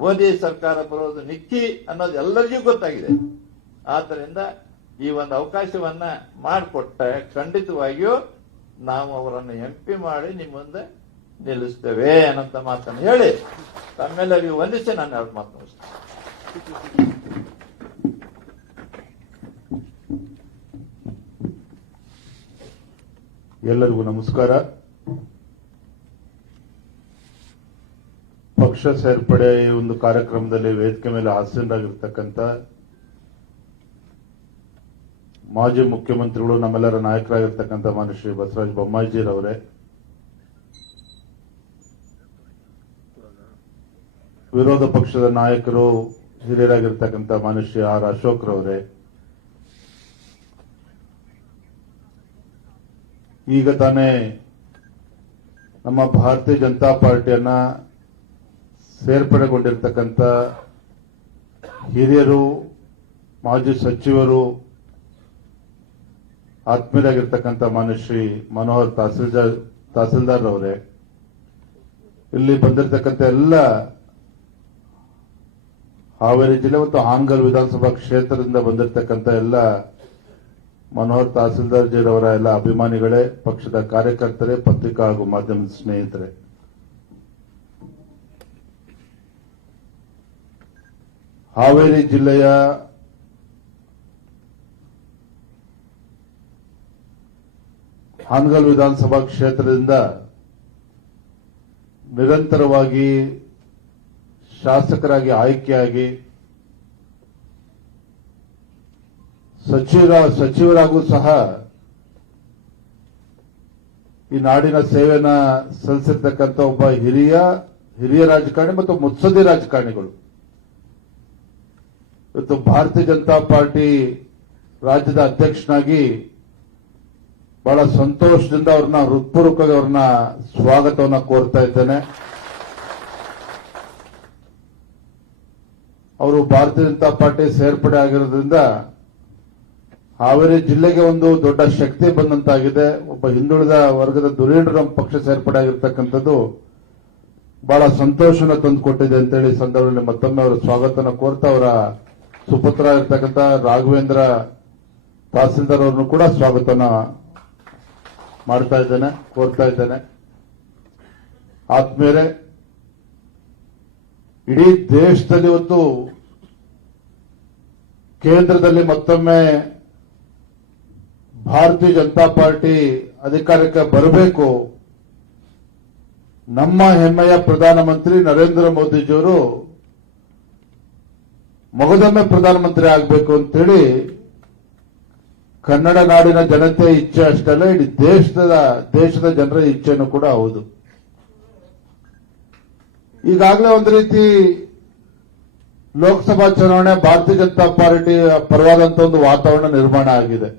ಮೋದಿ ಸರ್ಕಾರ ಬರೋದು ನಿಕ್ಕಿ ಅನ್ನೋದು ಎಲ್ಲರಿಗೂ ಗೊತ್ತಾಗಿದೆ. ಆದ್ದರಿಂದ ಈ ಒಂದು ಅವಕಾಶವನ್ನ ಮಾಡಿಕೊಟ್ಟ ಖಂಡಿತವಾಗಿಯೂ ನಾವು ಅವರನ್ನು MP ಮಾಡಿ ನಿಮ್ಮ ಮುಂದೆ ನಿಲ್ಲಿಸ್ತೇವೆ ಅನ್ನೋಂತ ಮಾತನ್ನು ಹೇಳಿ ತಮ್ಮೆಲ್ಲರಿಗೂ ವಂದಿಸಿ ನಾನು 2 ಮಾತು ಮುಗಿಸ್ತೇನೆ. ಎಲ್ಲರಿಗೂ ನಮಸ್ಕಾರ. ಪಕ್ಷ ಸೇರ್ಪಡೆ ಈ ಒಂದು ಕಾರ್ಯಕ್ರಮದಲ್ಲಿ ವೇದಿಕೆ ಮೇಲೆ ಆಸೀನರಾಗಿರ್ತಕ್ಕಂಥ ಮಾಜಿ ಮುಖ್ಯಮಂತ್ರಿಗಳು, ನಮ್ಮೆಲ್ಲರ ನಾಯಕರಾಗಿರ್ತಕ್ಕಂಥ ಮಾನ್ಯ ಶ್ರೀ ಬಸವರಾಜ ಬೊಮ್ಮಾಯಿಜಿರವರೇ, ವಿರೋಧ ಪಕ್ಷದ ನಾಯಕರು ಹಿರಿಯರಾಗಿರ್ತಕ್ಕಂಥ ಮಾನ್ಯ ಶ್ರೀ ಆರ್ ಅಶೋಕ್ ರವರೇ, ಈಗ ತಾನೇ ನಮ್ಮ ಭಾರತೀಯ ಜನತಾ ಪಾರ್ಟಿಯನ್ನ ಸೇರ್ಪಡೆಗೊಂಡಿರ್ತಕ್ಕಂಥ ಹಿರಿಯರು, ಮಾಜಿ ಸಚಿವರು, ಆತ್ಮೀಯರಾಗಿರ್ತಕ್ಕಂಥ ಮಾನ್ಯ ಶ್ರೀ ಮನೋಹರ್ ತಹಸೀಲ್ದಾರ್ ಅವರೇ, ಇಲ್ಲಿ ಬಂದಿರತಕ್ಕಂಥ ಎಲ್ಲ ಹಾವೇರಿ ಜಿಲ್ಲೆ ಮತ್ತು ಹಾನಗಲ್ ವಿಧಾನಸಭಾ ಕ್ಷೇತ್ರದಿಂದ ಬಂದಿರತಕ್ಕಂಥ ಎಲ್ಲ ಮನೋಹರ್ ತಹಸೀಲ್ದಾರ್ ಜಿರವರ ಎಲ್ಲ ಅಭಿಮಾನಿಗಳೇ, ಪಕ್ಷದ ಕಾರ್ಯಕರ್ತರೇ, ಪತ್ರಿಕಾ ಹಾಗೂ ಮಾಧ್ಯಮದ ಸ್ನೇಹಿತರೆ, ಹಾವೇರಿ ಜಿಲ್ಲೆಯ ಹಾನಗಲ್ ವಿಧಾನಸಭಾ ಕ್ಷೇತ್ರದಿಂದ ನಿರಂತರವಾಗಿ ಶಾಸಕರಾಗಿ ಆಯ್ಕೆಯಾಗಿ ಸಚಿವರಾಗೂ ಸಹ ಈ ನಾಡಿನ ಸೇವೆನ ಸಲ್ಲಿಸಿರ್ತಕ್ಕಂಥ ಒಬ್ಬ ಹಿರಿಯ ರಾಜಕಾರಣಿ ಮತ್ತು ಮುತ್ಸದ್ದಿ ರಾಜಕಾರಣಿಗಳು. ಇವತ್ತು ಭಾರತೀಯ ಜನತಾ ಪಾರ್ಟಿ ರಾಜ್ಯದ ಅಧ್ಯಕ್ಷನಾಗಿ ಬಹಳ ಸಂತೋಷದಿಂದ ಅವ್ರನ್ನ ಹೃತ್ಪೂರ್ವಕವಾಗಿ ಅವ್ರನ್ನ ಸ್ವಾಗತವನ್ನ ಕೋರ್ತಾ ಇದ್ದೇನೆ. ಅವರು ಭಾರತೀಯ ಜನತಾ ಪಾರ್ಟಿ ಸೇರ್ಪಡೆ ಆಗಿರೋದ್ರಿಂದ ಹಾವೇರಿ ಜಿಲ್ಲೆಗೆ ಒಂದು ದೊಡ್ಡ ಶಕ್ತಿ ಬಂದಂತಾಗಿದೆ. ಒಬ್ಬ ಹಿಂದುಳಿದ ವರ್ಗದ ಧುರೀಣರು ನಮ್ಮ ಪಕ್ಷ ಸೇರ್ಪಡೆ ಆಗಿರ್ತಕ್ಕಂಥದ್ದು ಬಹಳ ಸಂತೋಷನ ತಂದುಕೊಟ್ಟಿದೆ ಅಂತೇಳಿ ಸಂದರ್ಭದಲ್ಲಿ ಮತ್ತೊಮ್ಮೆ ಅವರ ಸ್ವಾಗತನ ಕೋರ್ತಾ ಅವರ ಸುಪುತ್ರ ಇರ್ತಕ್ಕಂಥ ರಾಘವೇಂದ್ರ ತಹಸೀಲ್ದಾರ್ ಅವರನ್ನು ಕೂಡ ಸ್ವಾಗತನ ಮಾಡ್ತಾ ಇದ್ದೇನೆ, ಕೋರ್ತಾ ಇದ್ದೇನೆ. ಆದ್ಮೇಲೆ ಇಡೀ ದೇಶದಲ್ಲಿ ಇವತ್ತು ಕೇಂದ್ರದಲ್ಲಿ ಮತ್ತೊಮ್ಮೆ ಭಾರತೀಯ ಜನತಾ ಪಾರ್ಟಿ ಅಧಿಕಾರಕ್ಕೆ ಬರಬೇಕು, ನಮ್ಮ ಹೆಮ್ಮೆಯ ಪ್ರಧಾನಮಂತ್ರಿ ನರೇಂದ್ರ ಮೋದಿಜಿಯವರು ಮಗದೊಮ್ಮೆ ಪ್ರಧಾನಮಂತ್ರಿ ಆಗಬೇಕು ಅಂತೇಳಿ ಕನ್ನಡ ನಾಡಿನ ಜನತೆ ಇಚ್ಛೆ ಅಷ್ಟಲ್ಲ, ಇಡೀ ದೇಶದ ಜನರ ಇಚ್ಛೆನೂ ಕೂಡ ಹೌದು. ಈಗಾಗಲೇ ಒಂದು ರೀತಿ ಲೋಕಸಭಾ ಚುನಾವಣೆ ಭಾರತೀಯ ಜನತಾ ಪಾರ್ಟಿ ಪರವಾದಂತ ಒಂದು ವಾತಾವರಣ ನಿರ್ಮಾಣ ಆಗಿದೆ.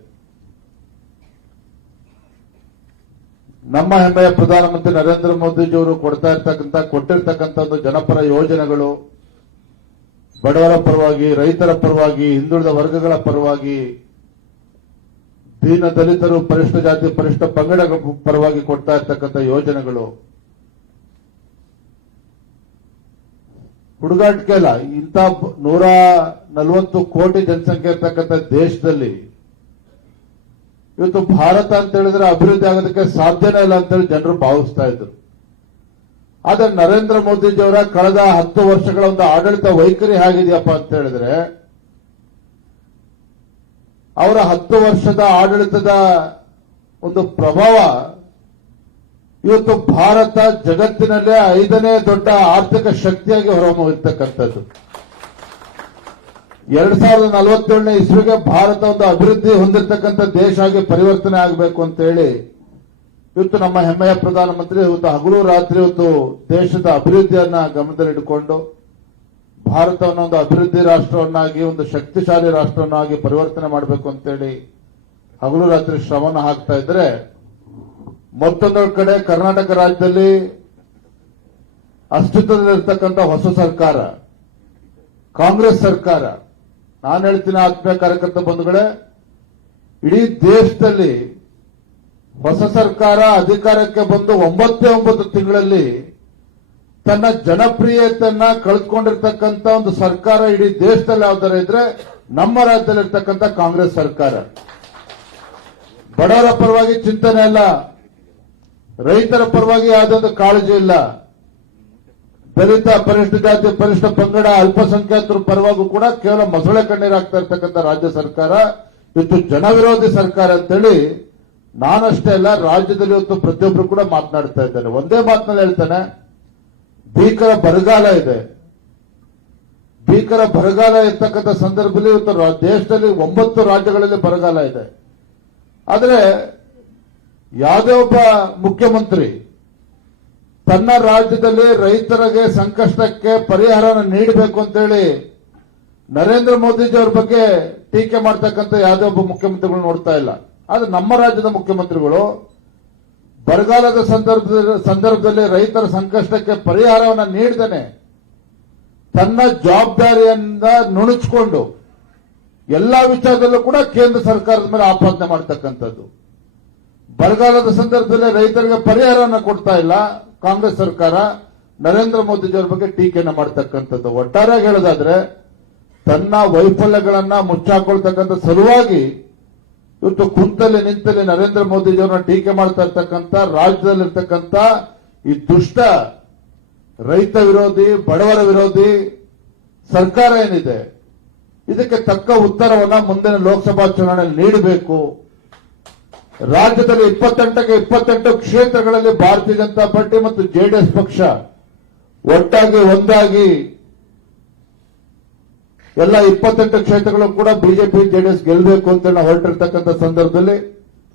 ನಮ್ಮ ಹೆಮ್ಮೆಯ ಪ್ರಧಾನಮಂತ್ರಿ ನರೇಂದ್ರ ಮೋದಿಜಿಯವರು ಕೊಟ್ಟಿರ್ತಕ್ಕಂಥ ಒಂದು ಜನಪರ ಯೋಜನೆಗಳು ಬಡವರ ಪರವಾಗಿ, ರೈತರ ಪರವಾಗಿ, ಹಿಂದುಳಿದ ವರ್ಗಗಳ ಪರವಾಗಿ, ದೀನ ದಲಿತರು, ಪರಿಷ್ಠ ಜಾತಿ, ಪರಿಷ್ಠ ಪಂಗಡಗಳ ಪರವಾಗಿ ಕೊಡ್ತಾ ಇರ್ತಕ್ಕಂಥ ಯೋಜನೆಗಳು ಹುಡುಗಾಟಿಕೆ ಅಲ್ಲ. ಇಂಥ 140 ಕೋಟಿ ಜನಸಂಖ್ಯೆ ಇರ್ತಕ್ಕಂಥ ದೇಶದಲ್ಲಿ ಇವತ್ತು ಭಾರತ ಅಂತ ಹೇಳಿದ್ರೆ ಅಭಿವೃದ್ಧಿ ಆಗೋದಕ್ಕೆ ಸಾಧ್ಯನೇ ಇಲ್ಲ ಅಂತೇಳಿ ಜನರು ಭಾವಿಸ್ತಾ ಇದ್ರು. ಆದ್ರೆ ನರೇಂದ್ರ ಮೋದಿಜಿಯವರ ಕಳೆದ 10 ವರ್ಷಗಳ ಒಂದು ಆಡಳಿತ ವೈಖರಿ ಹೇಗಿದೆಯಪ್ಪ ಅಂತ ಹೇಳಿದ್ರೆ, ಅವರ 10 ವರ್ಷದ ಆಡಳಿತದ ಒಂದು ಪ್ರಭಾವ ಇವತ್ತು ಭಾರತ ಜಗತ್ತಿನಲ್ಲೇ 5ನೇ ದೊಡ್ಡ ಆರ್ಥಿಕ ಶಕ್ತಿಯಾಗಿ ಹೊರಹೊಮ್ಮಿರ್ತಕ್ಕಂಥದ್ದು. 2047ನೇ ಇಸ್ವಿಗೆ ಭಾರತ ಒಂದು ಅಭಿವೃದ್ಧಿ ಹೊಂದಿರತಕ್ಕಂಥ ದೇಶ ಆಗಿ ಪರಿವರ್ತನೆ ಆಗಬೇಕು ಅಂತ ಹೇಳಿ ಇವತ್ತು ನಮ್ಮ ಹೆಮ್ಮೆಯ ಪ್ರಧಾನಮಂತ್ರಿ ಇವತ್ತು ಹಗಲು ರಾತ್ರಿ ಇವತ್ತು ದೇಶದ ಅಭಿವೃದ್ಧಿಯನ್ನ ಗಮನದಲ್ಲಿಟ್ಟುಕೊಂಡು ಭಾರತವನ್ನು ಒಂದು ಅಭಿವೃದ್ಧಿ ರಾಷ್ಟ್ರವನ್ನಾಗಿ, ಒಂದು ಶಕ್ತಿಶಾಲಿ ರಾಷ್ಟ್ರವನ್ನಾಗಿ ಪರಿವರ್ತನೆ ಮಾಡಬೇಕು ಅಂತೇಳಿ ಹಗಲು ರಾತ್ರಿ ಶ್ರಮನ ಹಾಕ್ತಾ ಇದ್ರೆ, ಮತ್ತೊಂದು ಕಡೆ ಕರ್ನಾಟಕ ರಾಜ್ಯದಲ್ಲಿ ಅಸ್ತಿತ್ವದಲ್ಲಿರ್ತಕ್ಕಂಥ ಹೊಸ ಸರ್ಕಾರ, ಕಾಂಗ್ರೆಸ್ ಸರ್ಕಾರ, ನಾನು ಹೇಳ್ತೀನಿ ಆತ್ಮೀಯ ಕಾರ್ಯಕರ್ತ ಬಂಧುಗಳೇ, ಇಡೀ ದೇಶದಲ್ಲಿ ಹೊಸ ಸರ್ಕಾರ ಅಧಿಕಾರಕ್ಕೆ ಬಂದು 9 ತಿಂಗಳಲ್ಲಿ ತನ್ನ ಜನಪ್ರಿಯತೆಯನ್ನ ಕಳೆದುಕೊಂಡಿರ್ತಕ್ಕಂಥ ಒಂದು ಸರ್ಕಾರ ಇಡೀ ದೇಶದಲ್ಲಿ ಯಾವ್ದಾರ ಇದ್ರೆ ನಮ್ಮ ರಾಜ್ಯದಲ್ಲಿರ್ತಕ್ಕಂಥ ಕಾಂಗ್ರೆಸ್ ಸರ್ಕಾರ. ಬಡವರ ಪರವಾಗಿ ಚಿಂತನೆ ಇಲ್ಲ, ರೈತರ ಪರವಾಗಿ ಯಾವುದೊಂದು ಕಾಳಜಿ ಇಲ್ಲ, ದಲಿತ, ಪರಿಷ್ಠ ಜಾತಿ, ಪರಿಷ್ಠ ಪಂಗಡ, ಅಲ್ಪಸಂಖ್ಯಾತರ ಪರವಾಗೂ ಕೂಡ ಕೇವಲ ಮೊಸಳೆ ಕಣ್ಣೀರಾಗ್ತಾ ಇರ್ತಕ್ಕಂಥ ರಾಜ್ಯ ಸರ್ಕಾರ ಇವತ್ತು ಜನವಿರೋಧಿ ಸರ್ಕಾರ ಅಂತೇಳಿ ನಾನಷ್ಟೇ ಅಲ್ಲ, ರಾಜ್ಯದಲ್ಲಿ ಇವತ್ತು ಪ್ರತಿಯೊಬ್ಬರು ಕೂಡ ಮಾತನಾಡ್ತಾ ಇದ್ದಾರೆ. ಒಂದೇ ಮಾತಿನಲ್ಲಿ ಹೇಳ್ತಾನೆ, ಭೀಕರ ಬರಗಾಲ ಇದೆ. ಭೀಕರ ಬರಗಾಲ ಇರ್ತಕ್ಕಂಥ ಸಂದರ್ಭದಲ್ಲಿ ಇವತ್ತು ದೇಶದಲ್ಲಿ 9 ರಾಜ್ಯಗಳಲ್ಲಿ ಬರಗಾಲ ಇದೆ. ಆದರೆ ಯಾವುದೇ ಒಬ್ಬ ಮುಖ್ಯಮಂತ್ರಿ ತನ್ನ ರಾಜ್ಯದಲ್ಲಿ ರೈತರಿಗೆ ಸಂಕಷ್ಟಕ್ಕೆ ಪರಿಹಾರ ನೀಡಬೇಕು ಅಂತೇಳಿ ನರೇಂದ್ರ ಮೋದಿಜಿ ಅವ್ರ ಬಗ್ಗೆ ಟೀಕೆ ಮಾಡ್ತಕ್ಕಂಥ ಯಾವುದೇ ಒಬ್ಬ ಮುಖ್ಯಮಂತ್ರಿಗಳು ನೋಡ್ತಾ ಇಲ್ಲ. ಆದ್ರೆ ನಮ್ಮ ರಾಜ್ಯದ ಮುಖ್ಯಮಂತ್ರಿಗಳು ಬರಗಾಲದ ಸಂದರ್ಭದಲ್ಲಿ ರೈತರ ಸಂಕಷ್ಟಕ್ಕೆ ಪರಿಹಾರವನ್ನು ನೀಡದೇನೆ ತನ್ನ ಜವಾಬ್ದಾರಿಯಿಂದ ನುಣುಚಿಕೊಂಡು ಎಲ್ಲಾ ವಿಚಾರದಲ್ಲೂ ಕೂಡ ಕೇಂದ್ರ ಸರ್ಕಾರದ ಮೇಲೆ ಆಪಾದನೆ ಮಾಡ್ತಕ್ಕಂಥದ್ದು. ಬರಗಾಲದ ಸಂದರ್ಭದಲ್ಲಿ ರೈತರಿಗೆ ಪರಿಹಾರವನ್ನು ಕೊಡ್ತಾ ಇಲ್ಲ ಕಾಂಗ್ರೆಸ್ ಸರ್ಕಾರ, ನರೇಂದ್ರ ಮೋದಿಜಿ ಅವರ ಬಗ್ಗೆ ಟೀಕೆಯನ್ನು ಮಾಡ್ತಕ್ಕಂಥದ್ದು. ಒಟ್ಟಾರೆಯಾಗಿ ಹೇಳೋದಾದ್ರೆ ತನ್ನ ವೈಫಲ್ಯಗಳನ್ನ ಮುಚ್ಚಾಕೊಳ್ತಕ್ಕಂಥ ಸಲುವಾಗಿ ಇವತ್ತು ಕುಂತಲ್ಲಿ ನಿಂತಲ್ಲಿ ನರೇಂದ್ರ ಮೋದಿಜಿ ಅವರನ್ನ ಟೀಕೆ ಮಾಡ್ತಾ ಇರ್ತಕ್ಕಂಥ ರಾಜ್ಯದಲ್ಲಿರ್ತಕ್ಕಂಥ ಈ ದುಷ್ಟ ರೈತ ವಿರೋಧಿ, ಬಡವರ ವಿರೋಧಿ ಸರ್ಕಾರ ಏನಿದೆ, ಇದಕ್ಕೆ ತಕ್ಕ ಉತ್ತರವನ್ನ ಮುಂದಿನ ಲೋಕಸಭಾ ಚುನಾವಣೆಯಲ್ಲಿ ನೀಡಬೇಕು. ರಾಜ್ಯದಲ್ಲಿ 28ಕ್ಕೆ 28 ಕ್ಷೇತ್ರಗಳಲ್ಲಿ ಭಾರತೀಯ ಜನತಾ ಪಾರ್ಟಿ ಮತ್ತು ಜೆಡಿಎಸ್ ಪಕ್ಷ ಒಟ್ಟಾಗಿ ಒಂದಾಗಿ ಎಲ್ಲ 28 ಕ್ಷೇತ್ರಗಳು ಕೂಡ ಬಿಜೆಪಿ ಜೆಡಿಎಸ್ ಗೆಲ್ಲಬೇಕು ಅಂತ ನಾವು ಹೊರಟಿರ್ತಕ್ಕಂಥ ಸಂದರ್ಭದಲ್ಲಿ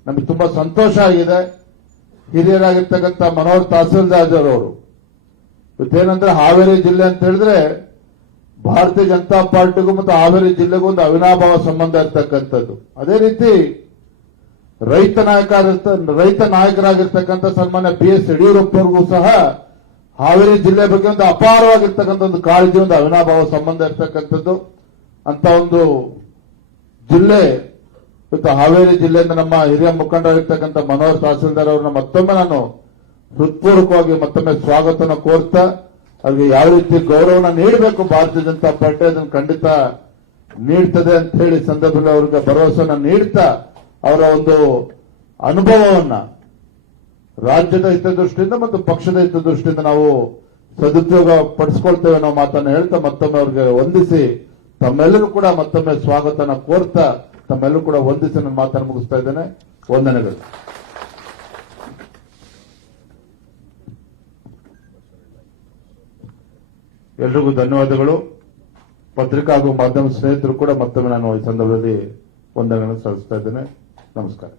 ನಮಗೆ ತುಂಬಾ ಸಂತೋಷ ಆಗಿದೆ. ಹಿರಿಯರಾಗಿರ್ತಕ್ಕಂಥ ಮನೋಹರ್ ತಹಸೀಲ್ದಾರ್ ಅವರು ಇವತ್ತೇನಂದ್ರೆ ಹಾವೇರಿ ಜಿಲ್ಲೆ ಅಂತ ಹೇಳಿದ್ರೆ ಭಾರತೀಯ ಜನತಾ ಪಾರ್ಟಿಗೂ ಮತ್ತು ಹಾವೇರಿ ಜಿಲ್ಲೆಗೂ ಒಂದು ಅವಿನಾಭಾವ ಸಂಬಂಧ ಇರ್ತಕ್ಕಂಥದ್ದು. ಅದೇ ರೀತಿ ರೈತ ನಾಯಕರಾಗಿರ್ತಕ್ಕಂಥ ಸನ್ಮಾನ್ಯ BS ಯಡಿಯೂರಪ್ಪರಿಗೂ ಸಹ ಹಾವೇರಿ ಜಿಲ್ಲೆ ಬಗ್ಗೆ ಒಂದು ಅಪಾರವಾಗಿರ್ತಕ್ಕಂಥ ಒಂದು ಕಾಳಜಿ, ಒಂದು ಅವಿನಾಭಾವ ಸಂಬಂಧ ಇರ್ತಕ್ಕಂಥದ್ದು. ಅಂತ ಒಂದು ಜಿಲ್ಲೆ ಇವತ್ತು ಹಾವೇರಿ ಜಿಲ್ಲೆಯಿಂದ ನಮ್ಮ ಹಿರಿಯ ಮುಖಂಡರಾಗಿರ್ತಕ್ಕಂಥ ಮನೋಹರ್ ತಹಸೀಲ್ದಾರ್ ಅವರನ್ನ ಮತ್ತೊಮ್ಮೆ ನಾನು ಹೃತ್ಪೂರ್ವಕವಾಗಿ ಮತ್ತೊಮ್ಮೆ ಸ್ವಾಗತನ ಕೋರ್ತಾ ಅವ್ರಿಗೆ ಯಾವ ರೀತಿ ಗೌರವನ ನೀಡಬೇಕು ಭಾರತೀಯ ಜನತಾ ಪಾರ್ಟಿ ಅದನ್ನು ಖಂಡಿತ ನೀಡ್ತದೆ ಅಂತ ಹೇಳಿ ಸಂದರ್ಭದಲ್ಲಿ ಅವರಿಗೆ ಭರವಸೆನ ನೀಡ್ತಾ ಅವರ ಒಂದು ಅನುಭವವನ್ನ ರಾಜ್ಯದ ಹಿತದೃಷ್ಟಿಯಿಂದ ಮತ್ತು ಪಕ್ಷದ ಹಿತದೃಷ್ಟಿಯಿಂದ ನಾವು ಸದುಪಯೋಗ ಪಡಿಸ್ಕೊಳ್ತೇವೆ ಅನ್ನೋ ಮಾತನ್ನು ಹೇಳ್ತಾ ಮತ್ತೊಮ್ಮೆ ಅವ್ರಿಗೆ ವಂದಿಸಿ ತಮ್ಮೆಲ್ಲರೂ ಕೂಡ ಮತ್ತೊಮ್ಮೆ ಸ್ವಾಗತನ ಕೋರ್ತಾ ತಮ್ಮೆಲ್ಲರೂ ಕೂಡ ವಂದಿಸಿ ನನ್ನ ಮಾತನ್ನು ಮುಗಿಸ್ತಾ ಇದ್ದೇನೆ. ವಂದನೆಗಳು. ಎಲ್ರಿಗೂ ಧನ್ಯವಾದಗಳು. ಪತ್ರಿಕಾ ಹಾಗೂ ಮಾಧ್ಯಮ ಸ್ನೇಹಿತರು ಕೂಡ ಮತ್ತೊಮ್ಮೆ ನಾನು ಈ ಸಂದರ್ಭದಲ್ಲಿ ವಂದನೆಗಳನ್ನು ಸಲ್ಲಿಸ್ತಾ ಇದ್ದೇನೆ. ನಮಸ್ಕಾರ.